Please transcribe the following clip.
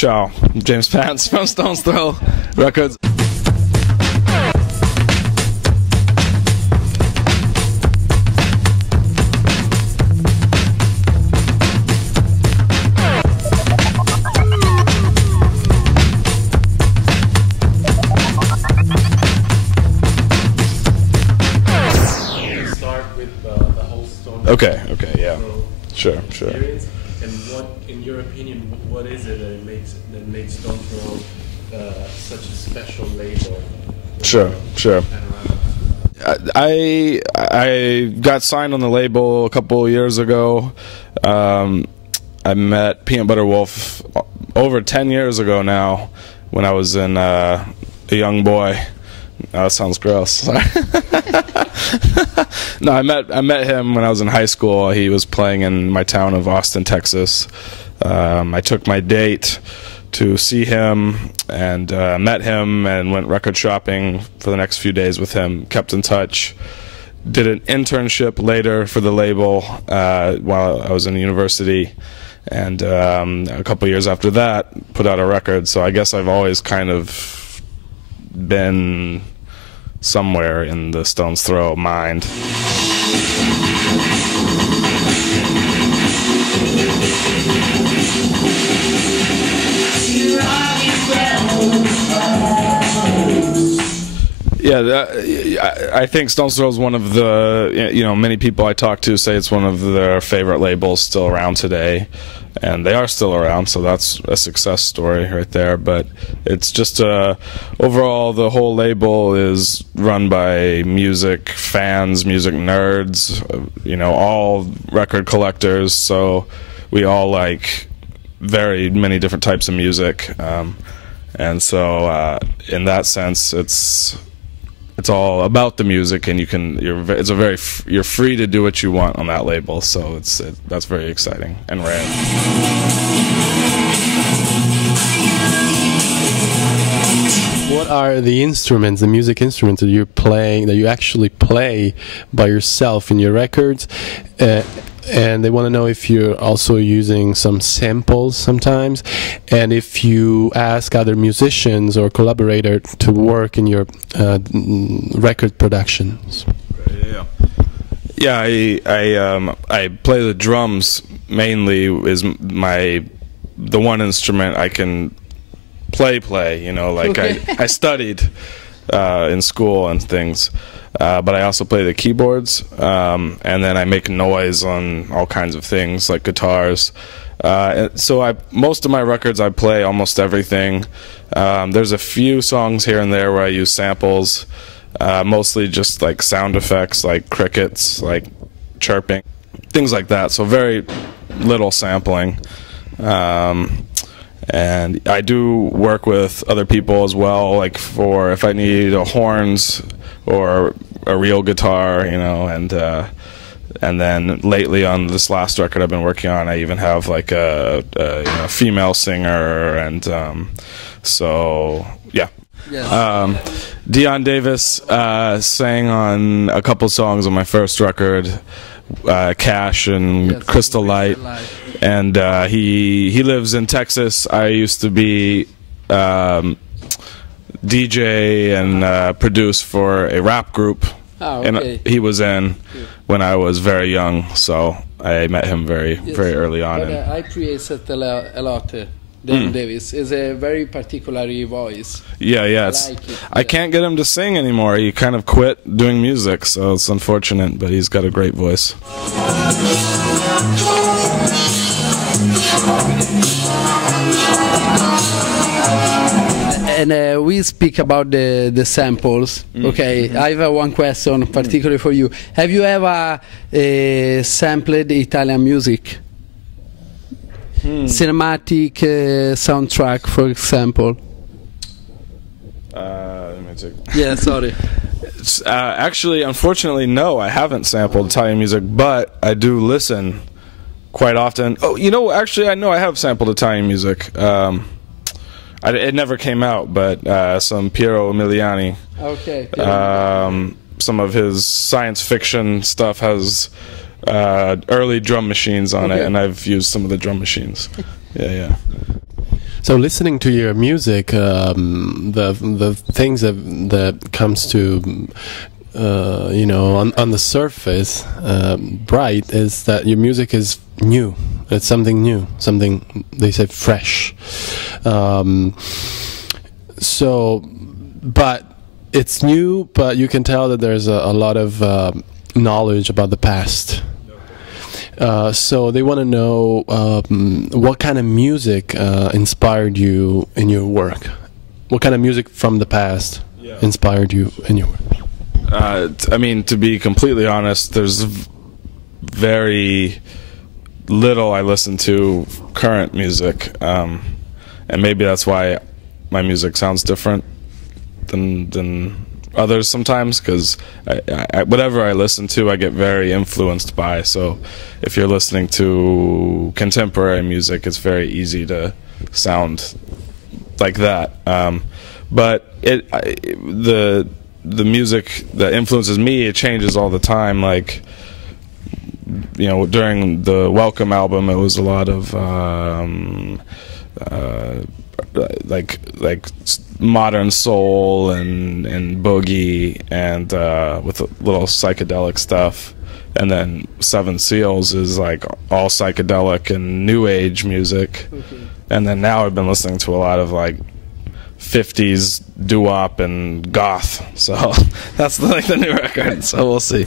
Ciao, James Pants from Stones Throw Records. Okay, yeah. Sure. And what, in your opinion, what is it that makes Stone Throw such a special label? Sure. I got signed on the label a couple of years ago. I met Peanut Butter Wolf over 10 years ago now, when I was a young boy. Oh, that sounds gross. Sorry. No, I met him when I was in high school. He was playing in my town of Austin, Texas. I took my date to see him and met him and went record shopping for the next few days with him. Kept in touch. Did an internship later for the label while I was in university. And a couple years after that, put out a record. So I guess I've always kind of been somewhere in the Stones Throw mind. Yeah, I think Stones Throw is one of the, many people I talk to say it's one of their favorite labels still around today. And they are still around, so that's a success story right there. But it's just overall, the whole label is run by music fans, music nerds, all record collectors. So we all like very many different types of music, and so in that sense, it's all about the music, and you're free to do what you want on that label. So that's very exciting and rare. What are the instruments, the music instruments that you're playing, that you actually play by yourself in your records? And they want to know if you're also using some samples sometimes, and if you ask other musicians or collaborators to work in your record productions. Yeah, I play the drums mainly. Is the one instrument I can play. Okay. I studied in school and things. But I also play the keyboards, and then I make noise on all kinds of things like guitars. So most of my records I play almost everything. There's a few songs here and there where I use samples, mostly just like sound effects like crickets, like chirping, things like that. So very little sampling. And I do work with other people as well, like for if I need horns or a real guitar, and then lately on this last record I've been working on, I even have like a female singer, and so yeah. Yes. Dion Davis sang on a couple songs on my first record, Cash and yes, Crystal Light. And he lives in Texas. I used to be DJ and produce for a rap group, and he was in when I was very young, so I met him very early on. But I appreciate a lot. Dion Davis is a very particular voice. Yeah. I can't get him to sing anymore. He kind of quit doing music, so it's unfortunate, but he's got a great voice. And we speak about the samples. Okay, I have one question particularly for you. Have you ever sampled Italian music? Cinematic soundtrack, for example. Let me check. Yeah, sorry. Actually, unfortunately, no, I haven't sampled Italian music, but I do listen quite often. Oh, actually, I know I have sampled Italian music. It never came out, but some Piero Emiliani. Okay. Some of his science fiction stuff has early drum machines on it, and I've used some of the drum machines. Yeah. So listening to your music, the things that comes to you know, on the surface, bright, is that your music is new. It's something new, something they say fresh. So, but it's new, but you can tell that there's a lot of knowledge about the past. So they want to know what kind of music inspired you in your work. What kind of music from the past inspired you in your work? I mean, to be completely honest, there's very little I listen to current music, and maybe that's why my music sounds different than others sometimes, because whatever I listen to I get very influenced by. So if you're listening to contemporary music, it's very easy to sound like that, but the music that influences me, it changes all the time. Like, you know, during the Welcome album, it was a lot of like modern soul and boogie and with a little psychedelic stuff. And then Seven Seals is like all psychedelic and new age music. And then now I've been listening to a lot of like 50s doo-wop and goth. So that's like the new record. So we'll see.